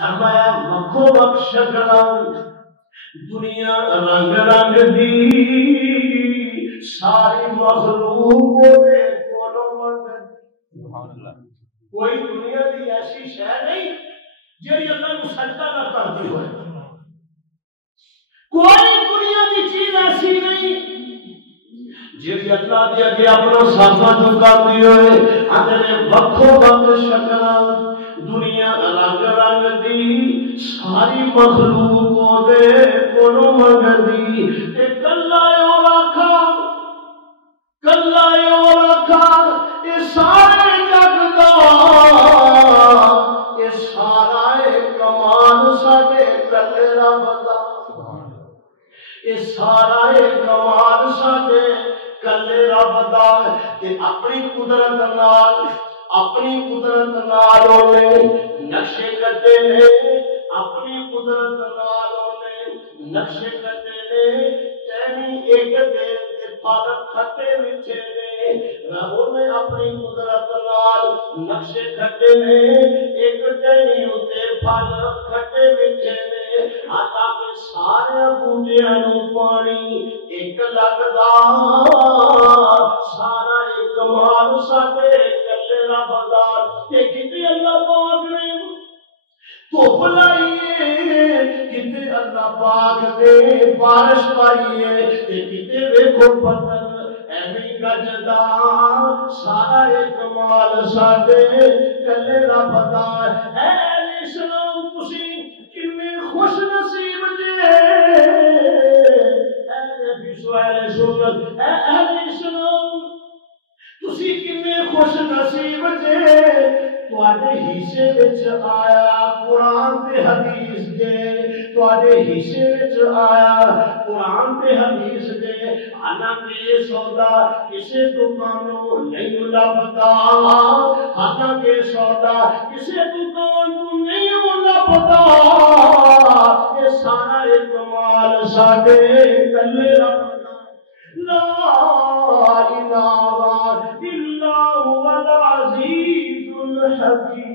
فرمایا وکھو وکھ شکلاں دنیا رنگ رنگ دی ساری مخلوق دے کولوں منگدی. سبحان اللہ. کوئی دنیا دی ایسی شے نہیں جڑی اللہ نو سجدہ نہ کرتی ہوئے. کوئی دنیا دی چیز ایسی نہیں جڑی اللہ دے اگے اپنا سامنا جھکاتی ہوئے. اندر وکھو وکھ شکلاں دنیا رنگ رنگ دی ساری مخلوق دے کولوں منگدی. تے کلا او رکھا اے سارے جگ دا اے سارا کمال ساڈے کلے رب دا. اے سارا کمال ساڈے کلے رب دا. تے اپنی قدرت نال اونے نقشے کٹے نے. اپنی قدرت نال اونے نقشے کٹے نے. تینی ایک دے پھل کھٹے مٹھے نے. اونے اپنی قدرت نال نقشے کٹے نے. ایک تینی اُتے پھل کھٹے مٹھے نے. آتا کہ سارے بوٹیاں نو پانی ایک لگدا. سارا کمال ساڈے کلے رب دا. تے کتے اللہ پاک نے دھوپ لائیے, کتے اللہ پاک نے بارش پائیے. تے کتے ویکھو پتھر ایویں گجدا. سارا کمال ساڈے کلے رب دا. اے اسلام تسی کنے خوش نصیب جے. اے نبی سوال سنت اے اہل اسلام تسی کنے خوش نصیب جے. تواڈے حصے وچ آیا قرآن تے حدیث جے. تواڈے حصے وچ آیا قرآن تے حدیث جے. حالانکہ یہ سودا کسے دکانوں نہیں لبدا. حالانکہ سودا کسے دکان تو نہیں لبدا. یہ سارا کمال ساڈے کلے رب دا. لا الہ الا هو العزیز الحکیم.